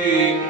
Amém.